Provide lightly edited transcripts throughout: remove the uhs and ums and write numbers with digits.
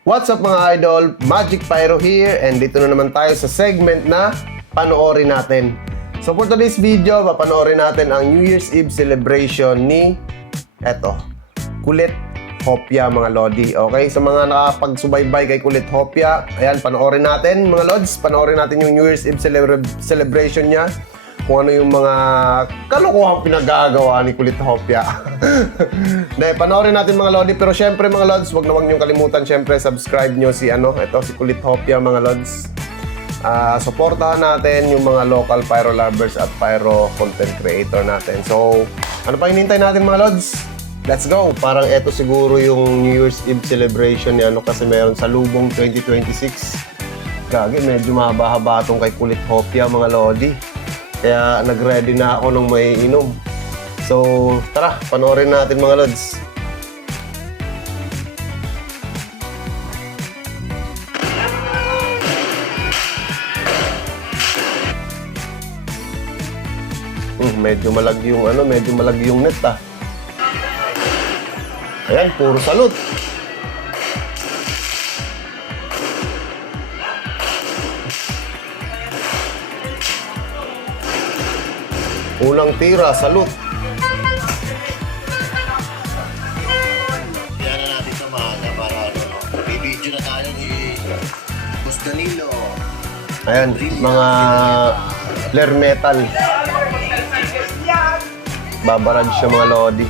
What's up mga idol? Magic Pyro here, and dito na naman tayo sa segment na panoorin natin. So for today's video, papanoorin natin ang New Year's Eve celebration ni Kulit Hopia mga Lodi. Okay, sa mga nakapagsubaybay kay Kulit Hopia, ayan, panoorin natin mga Lods. Panoorin natin yung New Year's Eve celebration niya. Kung ano yung mga kalokohang pinagagawa ni Kulit Hopia. Panoorin natin mga Lodi. Pero syempre mga Lods, huwag niyong kalimutan syempre subscribe nyo si si Kulit Hopia mga Lods. Supportahan natin yung mga local pyro lovers at pyro content creator natin. So, ano pa hinihintay natin mga Lods? Let's go! Parang eto siguro yung New Year's Eve celebration ni kasi meron sa Lubong 2026. Gagi, medyo mahaba-haba itong kay Kulit Hopia mga Lodi. Kaya nag-ready na ako nung may inom. So, tara, panoorin natin mga Lods. Medyo malag yung net Ayan, puro salute. Unang tira, salute. Kaya na natin ito para may video na tayo ni Boss Danilo. Ayan, mga flare metal. Babarad siya mga Lodi.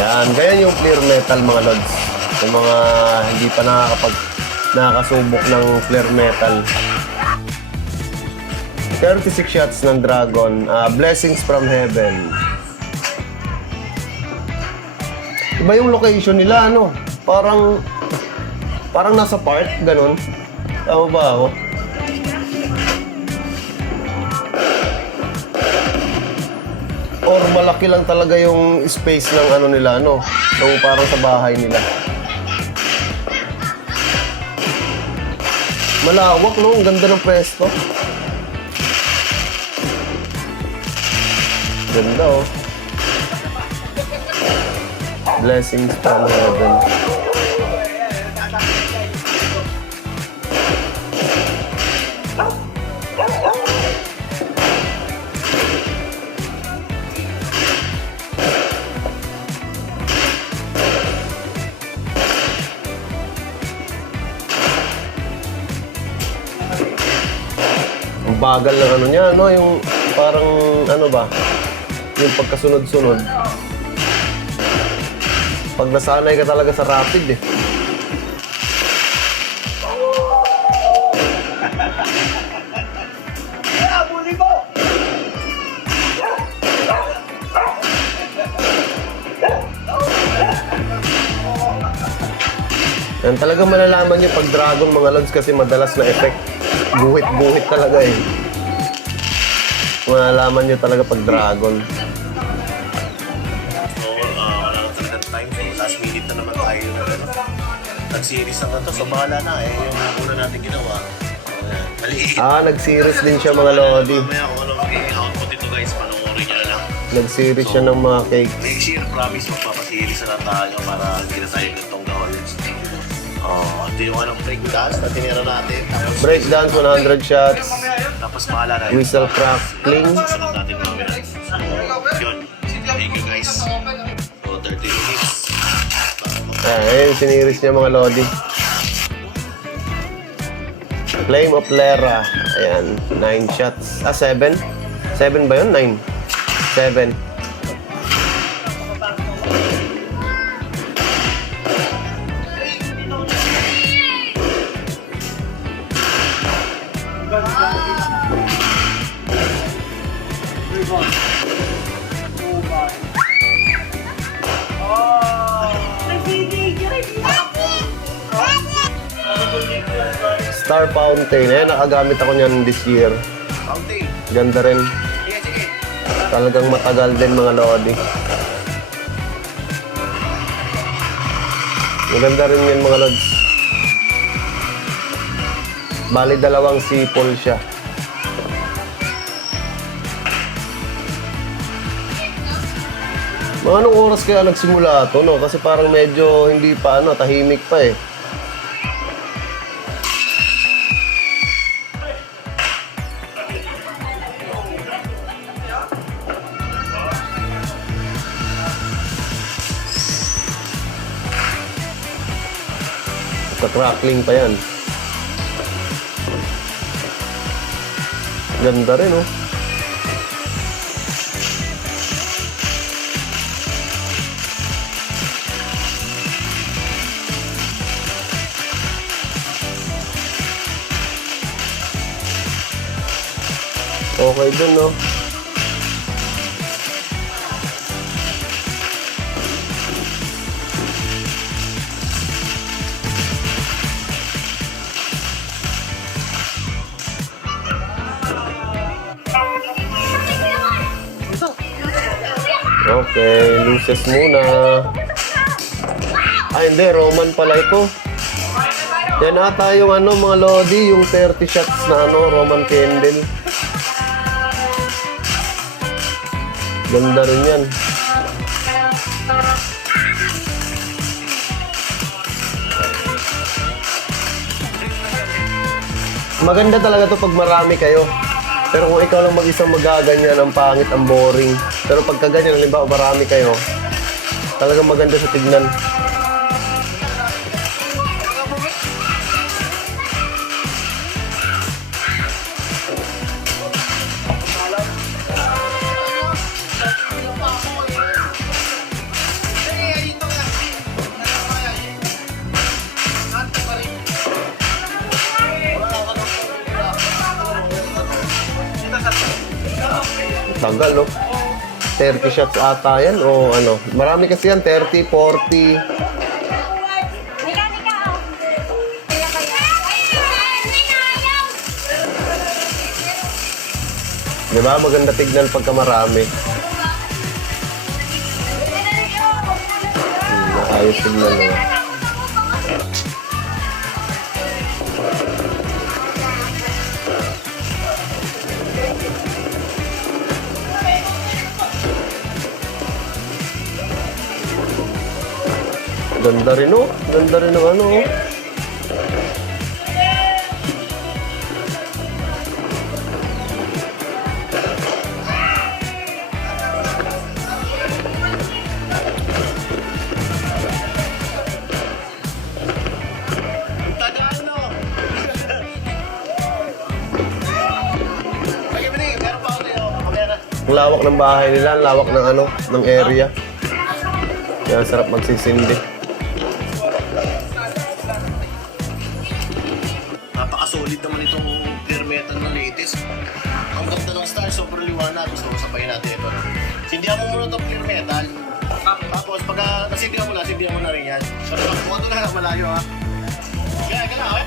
Ayan, ganyan yung flare metal mga Lods. Yung mga hindi pa nakakasubok ng flare metal. 36 shots ng Dragon. Blessings from Heaven. Iba yung location nila, Parang nasa park, ganun. Tama ba ako? Or malaki lang talaga yung space ng nila, yung parang sa bahay nila. Malawak, Ang ganda ng pwesto. Ganda, Blessings from Heaven. Bagal ng niya, yung parang yung pagkasunod-sunod. Pag nasanay ka talaga sa rapid Yan talaga malalaman nyo pag Dragon mga Lods kasi madalas na effect. Buhit-buhit talaga Malalaman nyo talaga pag Dragon. So, wala lang talagang time. So, last minute na naman tayo nag-series na to. So, bahala na yung una natin ginawa. Maliit. Nag-series din siya mga Lodi. Mamaya kung ano magiging output ito guys, panoorin nyo na lang. Nag-series siya ng mga cakes. Next year, promise magpapaseries na tayo para hindi na tayo gantong gawalins. Ito yung breakdance na tinira natin. Breakdance, 100 shots. Tapos bahala na. Whistle crackling. Susunod natin mamaya. Yun. Thank you guys. So, 30 minutes. Ayun, siniris niya mga Lodi. Flame of Lera. Ayan, 9 shots. 7? 7 ba yun? 9? 7. Star Fountain. Ayan, nakagamit ako niyan this year. Fountain. Ganda rin. Sige. Talagang matagal din mga Lodi. Maganda rin yan mga lods. Bali dalawang sipol siya. Mga anong oras kaya nagsimula to, no? Kasi parang medyo hindi pa, ano, tahimik pa eh. Ka-crackling pa yan. Ganda rin, oh. Okay dun, no? Okay, luces muna. Ay, hindi. Roman pala ito. Yan ata yung ano, mga lodi, yung 30 shots na ano, Roman candle. Ganda rin yan. Maganda talaga to pag marami kayo. Pero kung ikaw lang mag-isang magaganyan, ang pangit, ang boring. Pero pagka ganyan, halimbawa marami kayo, talagang maganda sa tignan. Tagal, no? 30 shots ata yan o ano? Marami kasi yan, 30, 40. Diba? Maganda tignan pagka marami. Ayos tignan naman. Ganda rin, oh. Ganda rin ng ano, oh. Ang lawak ng bahay nila, ang lawak ng ano, ng area. Kaya sarap magsisindi. Napaka-solid naman itong clear metal na latest. Ang ganda ng style, sobrang liwanag. Gusto ko sabayin natin ito. Sindihan mo muna itong clear metal. Tapos pagka nasindihan mo na rin yan. Pero kung ito na malayo, ha. Kaya, ha.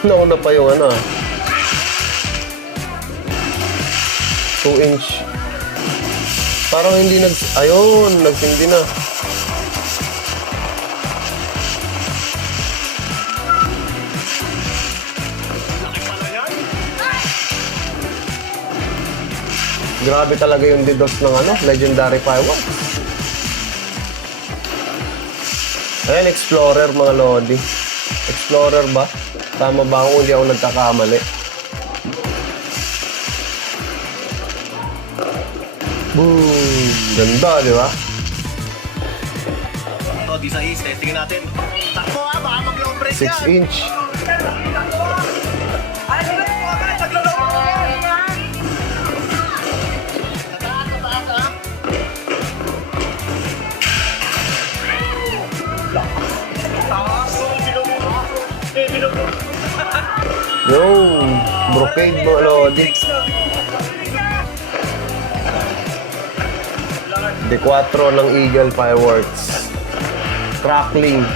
Nauna pa yung ano, 2 inch. Parang hindi ayun, nagsindi na. Grabe talaga yung DDoS ng ano, Legendary Fireworks. Ayan, Explorer mga lodi. Explorer ba? Tama ba kung hindi ako nagkakamali? Boom! Ganda, di ba? Ito, di sa east, testingin natin. Takbo ha, baka mag-long press yan. 6 inch. Yo, brocade mga lodi. D4 ng Eagle Fireworks. Crackling.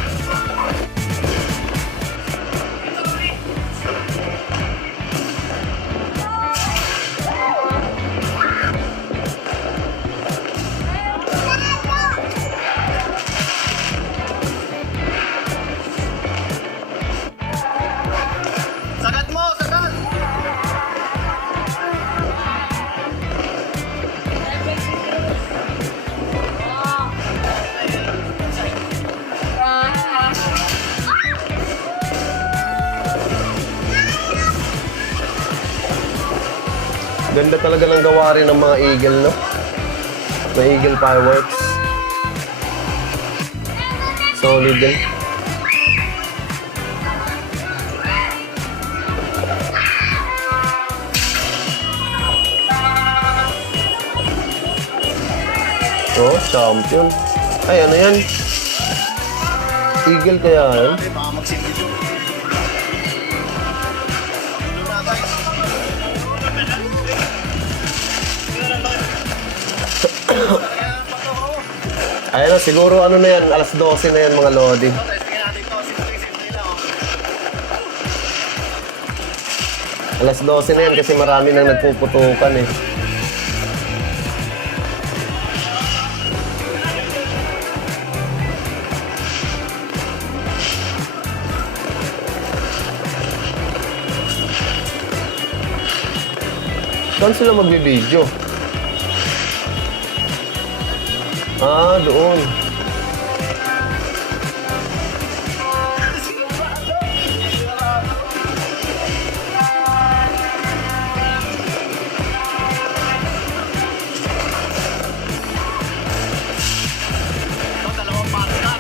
Ganda talaga ng gawa rin ng mga Eagle, no? Mga Eagle fireworks. Solid din. Oh, champion. Ay, ano yan? Eagle kaya yan? Okay, baka magsilbi yun. Ano na guys? Ayan na, siguro ano na yan, alas 12 na yan mga Lodi. Testingin natin ito. Simple lang. Alas 12 na yan kasi marami nang nagpuputukan eh. Saan sila magbibideo? Ah, doon. Ito, dalawang partner.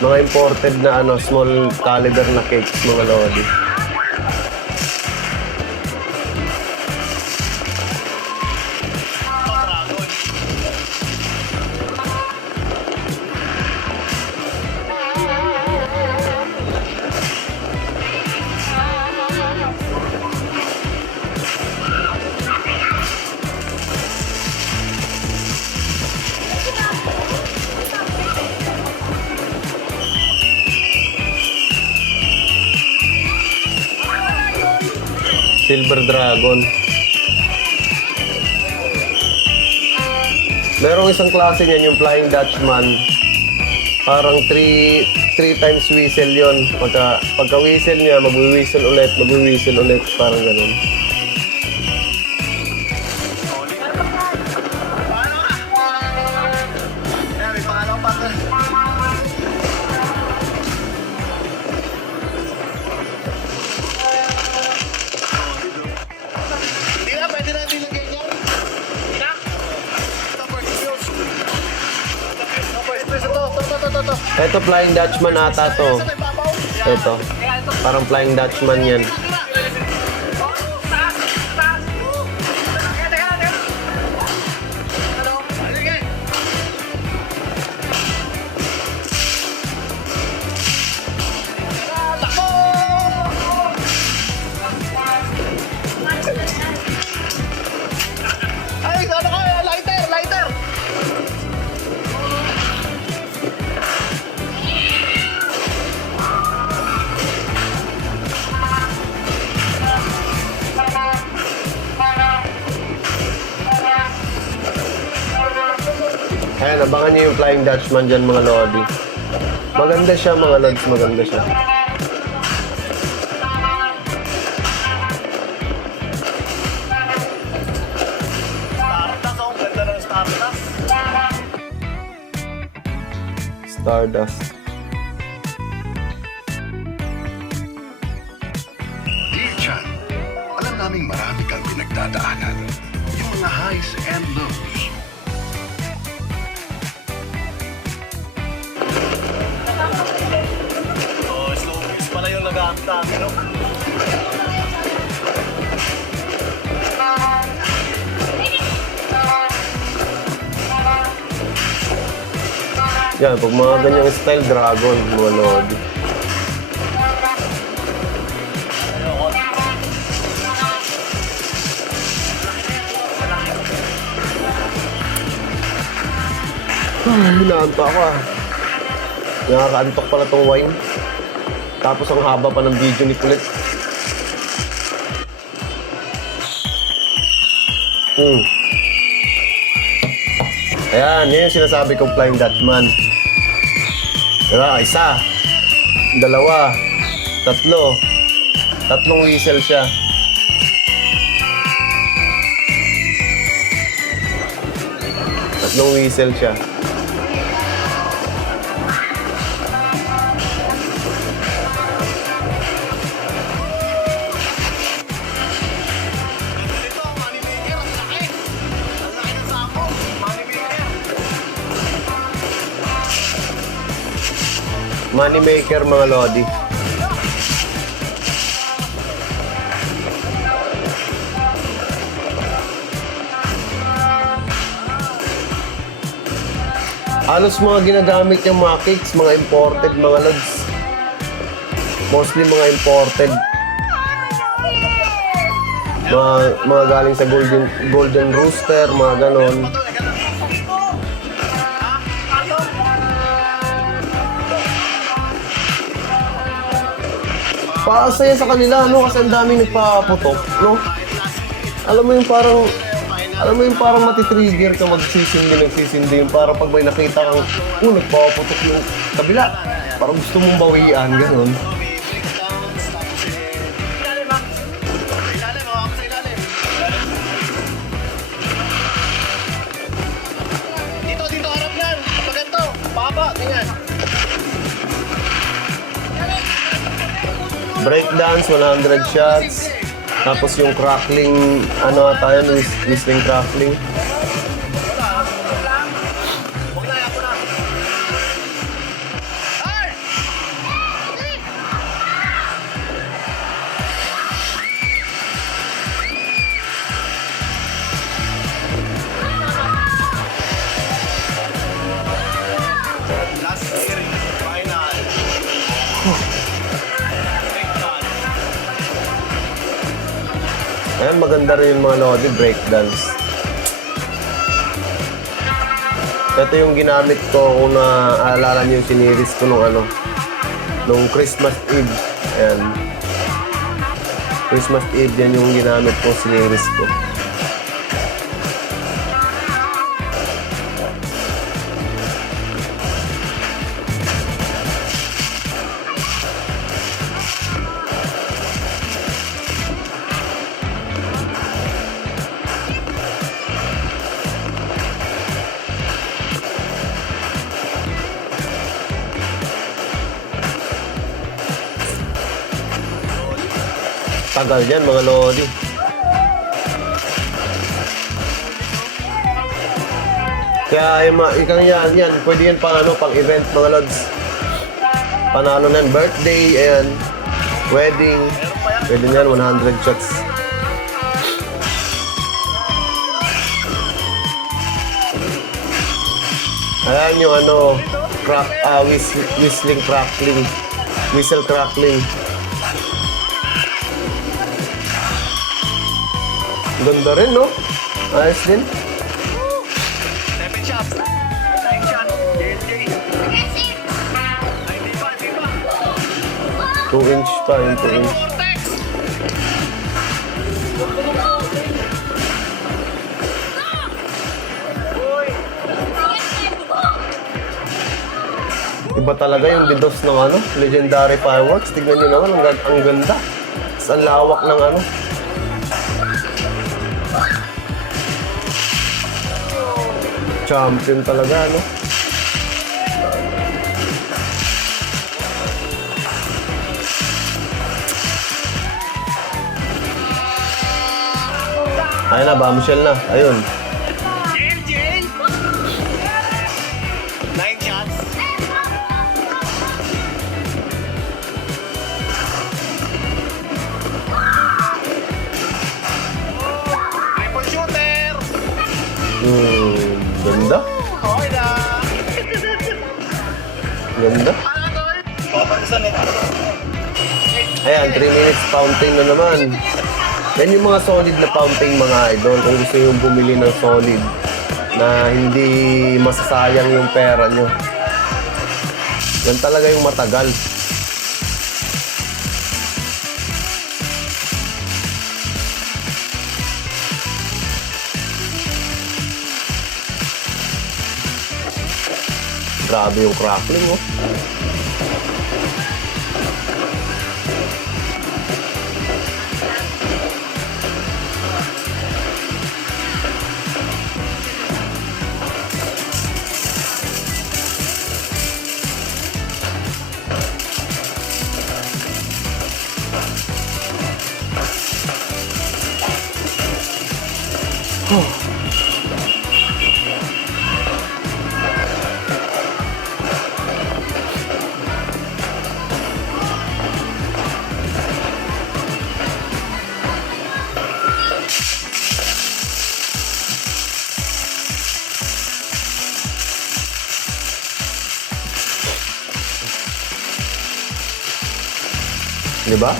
Mga imported na ano, small caliber na cakes mga Lodi. Dragon. Silver Dragon. Merong isang klase niyan, yung Flying Dutchman. Parang 3 times whistle yon. Pagka whistle niya, magwi-whistle ulit, parang ganun. Solid. Paano ka? Ayan, may pangalawang partner. Hindi na, pwede natin ilagay niyan. Hindi na? Ito, first fuse. Ito, first fuse. Ito. Ito Flying Dutchman ata to. Sa may babaw. Ito. Parang Flying Dutchman yan. Ay, ano ka? Lighter! Ayan, abangan niyo yung Flying Dutchman dyan mga Lodi. Maganda siya mga Lods, maganda siya. Stardust, oh. Ganda ng Stardust. Stardust. Dear Chan, alam naming marami kang pinagdadaanan. Yung mga highs and lows. Oh, slow fuse pala yung nagamit namin, no? Yan, pag mga ganyang style, Dragon, mga Lodi. Hinaanto ako ah. Nakakaantok pala tong wine. Tapos ang haba pa ng video ni Kulit. Ayan, yan yung sinasabi kong Flying Dutchman. Diba? Isa, dalawa, tatlo. Tatlong whistle siya. Tatlong whistle siya. Money maker mga lodi. Halos mga ginagamit yung mga cakes, mga imported mga lods. Mostly mga imported. Mga galing sa Golden Rooster, mga ganon. Paasaya sa kanila, no? Kasi ang daming nagpaputok, no? Alam mo yung parang matitrigger ka nagsisindi yung parang pag may nakita kang, nagpaputok yung kabila. Parang gusto mong bawian, ganon. Dito, harap yan. Kapag ganito, baba, ganyan. Breakdance, 100 shots. Tapos yung crackling, ano ata yun, whistling crackling. Huwag na, ako na. Ay! Last year, final. Ayan, maganda rin yung mga lodi, breakdance. Ito yung ginamit ko kung naaalala niyo yung siniris ko nung Christmas Eve. Ayan. Christmas Eve, yan yung ginamit ko, siniris ko. Tagal yan mga lodi. Kaya ikang yan, pwede yan pang event mga lods. Panalo na yan, birthday, ayan, wedding, pwede yan, 100 shots. Ayan yung whistling crackling, whistle crackling. Ganda rin, no? Ayos din. 7 shots. 9 shots. JLJ. Ay, di ba? 2 inch pa, yung 2 inch. Vortex! Iba talaga yung didos ng Legendary Fireworks. Tignan nyo naman, ang ganda. Sa lawak ng champion talaga, no? Ayun na, bombshell na. Ayun. JLJ! 9 shots. Triple shooter! Ganda. Okay na! Ganda. Ayan, 3 minutes fountain na naman. Yan yung mga solid na fountain mga idol. Kung gusto nyo bumili ng solid na hindi masasayang yung pera nyo. Yan talaga yung matagal. Grabe yung crackling, oh. Di ba?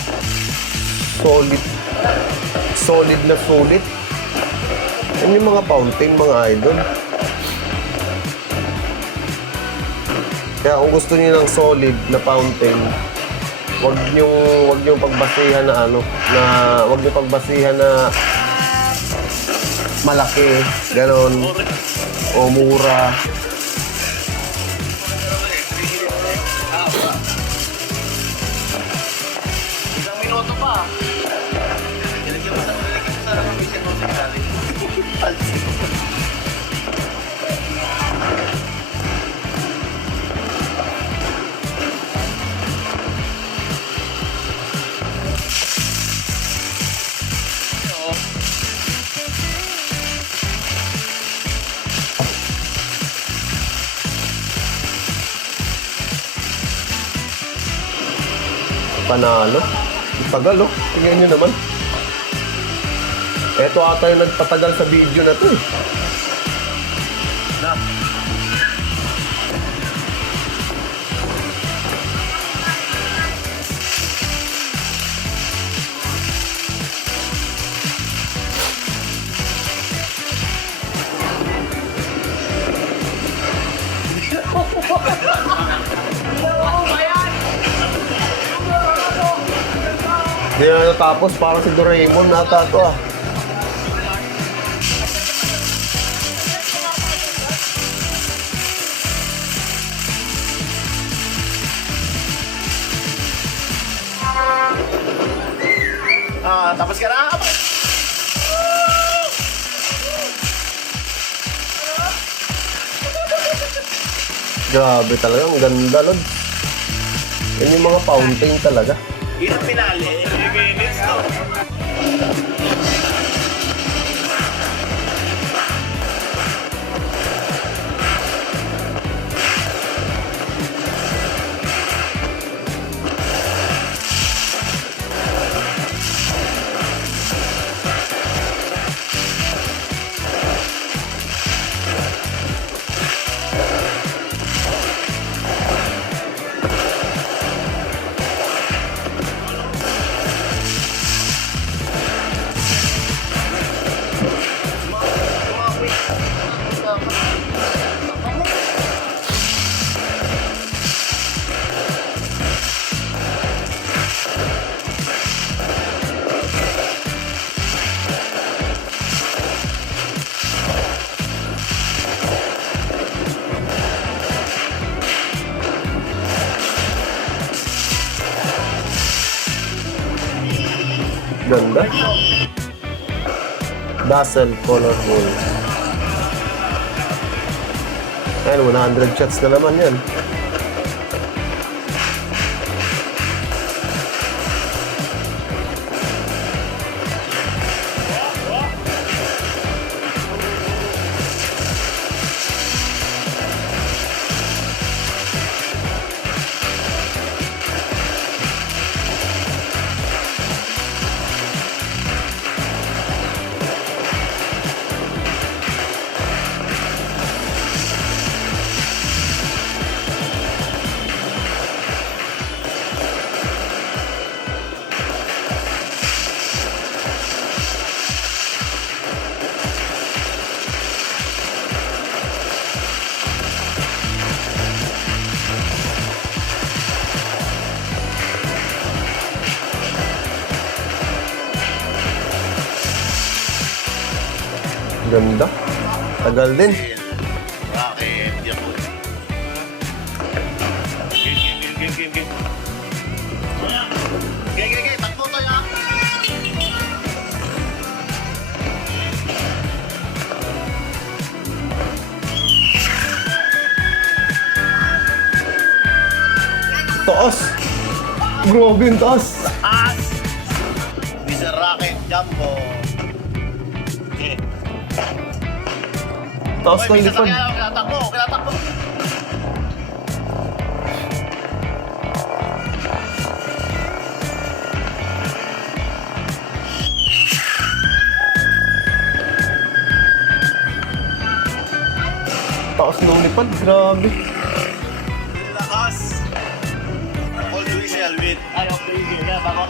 Solid. Solid na solid. Yan yung mga fountain, mga idol. Kaya kung gusto niyo ng solid na fountain, wag niyo pagbasihan na wag niyo pagbasihan na malaki, ganon, o mura. Isang minuto pa. Nilagyan mo sa mission mo sa kali. Panalo. Tagal, oh. Tingnan nyo naman. Eto ata yung nagpatagal sa video na to, eh. Na. Hindi na natapos. Parang si Doraemon nata to, ah. Tapos ka na. Grabe talaga. Ang ganda, Lord. Yan yung mga fountain talaga. Yun ang pinali. Linis to. Ganda. Dazzle colorful. Ayan, 100 shots na naman yan. Ganda. Tagal din. Bakit? Di ako. Game. Game. Takbo tayo ah. Taas. Grabe yung taas. Taas! Mr. Rocket Jumbo. Okay. Taas ng May likod. sasakyan ako. Kinatakbo. Taas ng lipad. Grabe. Lakas. All the whistle with. Ay, off the whistle. Kaya baka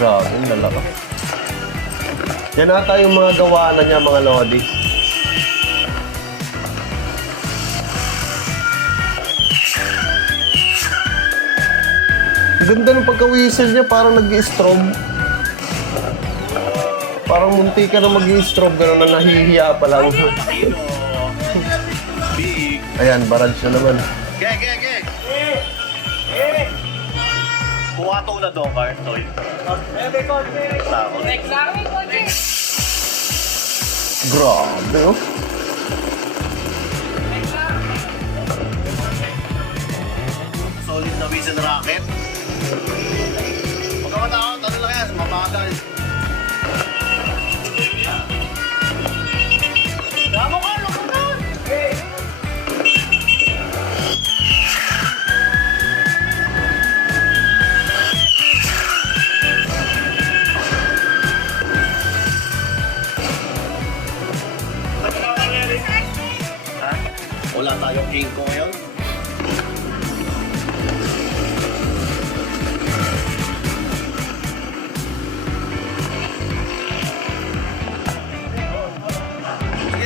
Grabe, ang lalaki. Yan ata yung mga gawa na niya, mga lodi. Ganda ng pagka-whistle niya, parang nag-i-strobe. Parang munti ka na mag-i-strobe, gano'n na nahihiya pa lang. Kilo. Big. Ayan, barrage na naman. Ge. Buwato na doon, Car. Toy. Tao. Grabe, oh. Solid na whistle rocket. Huwag ka matakot. Ano lang yan? Mabagal. Damo ka! Loko na! Ha? Wala tayong king ko ngayon.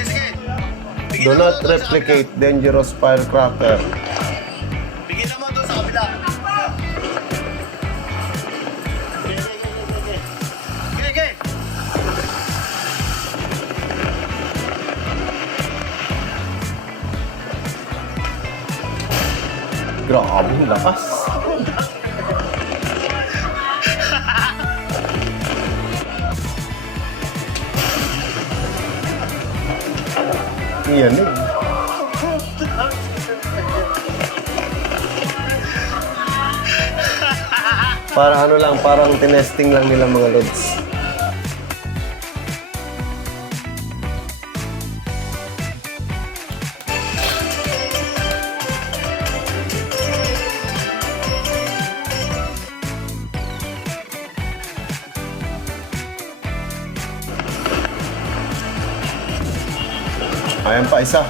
Sige. Bigyan Do naman not doon sa replicate dangerous firecracker. kabila. Bigyan naman doon sa kabila. Ge. Grabe, ang lakas. Yan eh. Para ano lang, parang tinesting lang nila mga lods. Ayan pa isa.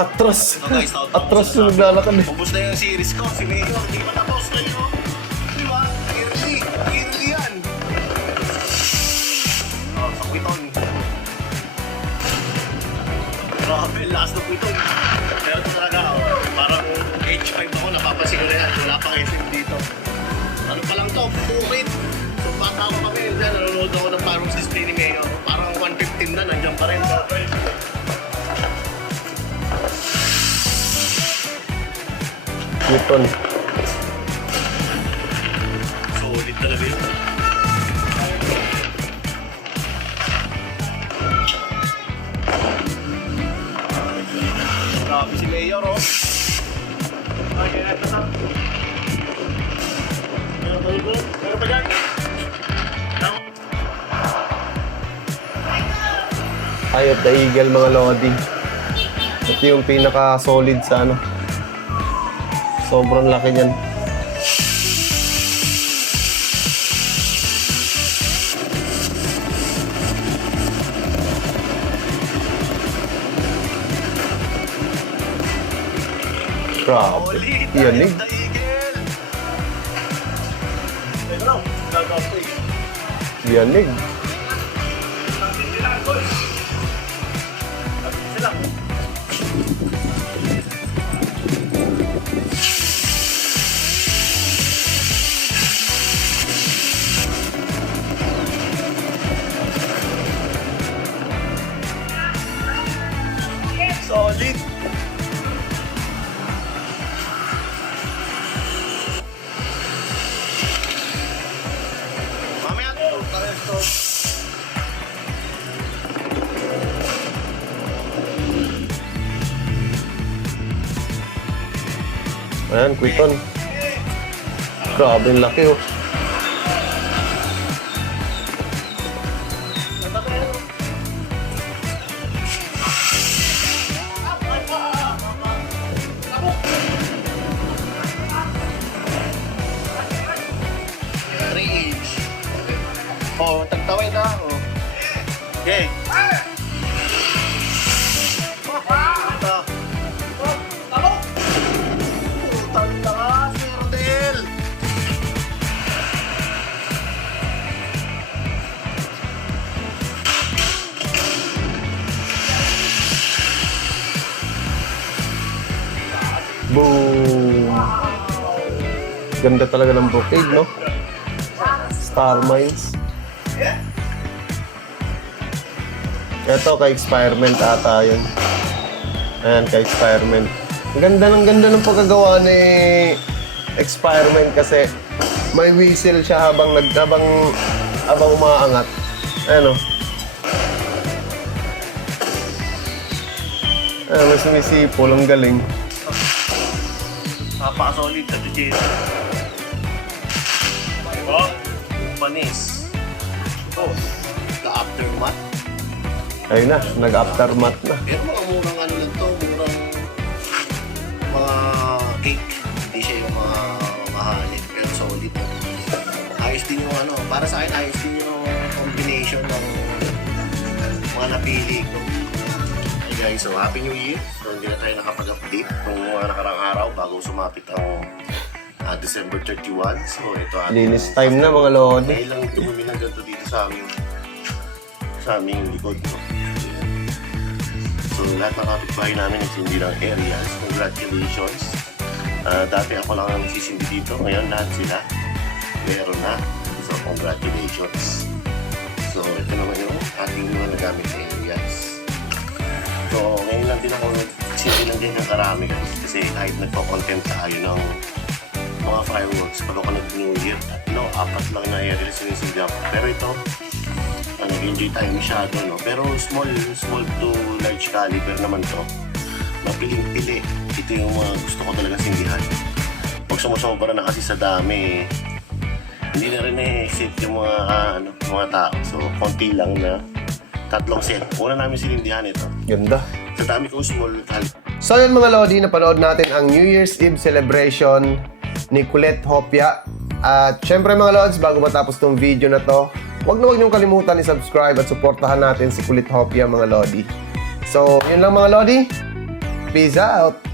Atras. Guys, Atras yung naglalakad eh. Ubus na yung series ko. Si Mayor, hindi pa tapos kayo. Di ba? Early yan. Oh, sa Quiton. Grabe, last na Quiton. Pero ito talaga, parang H5 ako, napapansin ko na yan. Wala pang SM dito. Ano pa lang to? Pukit. So, bata ako kami. Nanonood ako ng parang display ni Mayor. Parang 115 na, nandiyan pa rin. Newton. Solid talaga yun. Grabe si Mayor, oh. Meron pa dyan. Eye of the Eagle, mga lodi. Ito yung pinaka-solid sa ano. Sobrang laki niyan. Grabe. Solid. Yanig. The Eagle. Ito na. Gagawin. Yanig. Sila. Solid. Mamaya to. Ayan, Quiton. Grabe, ang laki oh. Oh, tagtawid na. Oh. Okay. Boom! Ganda talaga ng brocade, no? Star Mines. Ito, ka-experiment ata yun. Ayan, ka-experiment. Ang ganda ng pagkagawa ni experiment kasi may whistle siya habang umaangat. Ayan, o. Ayan, may sumisipol. Ang galing. Napaka-solid na ito, Jason. Oh, panis. Oh, the aftermath. Ayun na, nag-aftermath na. Pero mga murang ano lang to, murang mga cake. Hindi siya yung mga mahalit, pero solid. Ayos din yung ano, para sa akin ayos din yung combination ng mga napili ko. Hey guys, so Happy New Year. So hindi na tayo nakapag-update kung mga nakarang araw bago sumapit ang December 31. So ito Linis time na mga lodi. ngayon lang tumumi ng ganito dito sa aming likod. No? Ayan. So lahat ng kapitbahay namin nagsindi ng areas. Congratulations. Dati ako lang ang nagsisindi dito. Ngayon lahat sila meron na. So congratulations. So ito naman yung ating mga nagamit na areas. So ngayon lang din ako nagsindi lang din ng karami guys. Kasi kahit nagpo-content tayo ng mga fireworks pag ako nag-New Year, apat lang na areas sinisigap. Pero ito, nag-enjoy tayo masyado, no? Pero small to large caliber naman to. Mapiling-pili. Ito yung mga gusto ko talaga sindihan. Pag sumusobra na kasi sa dami, hindi na rin na-exit yung mga tao. So, konti lang na 3 set. Una namin sinindihan ito. Ganda. Sa dami ko small caliber. So yun mga lodi, napanood natin ang New Year's Eve celebration ni Colette Hopia. At syempre mga lods, bago matapos tong video na to, huwag niyong kalimutan i-subscribe at supportahan natin si Colette Hopia mga lodi. So yun lang mga lodi. Peace out!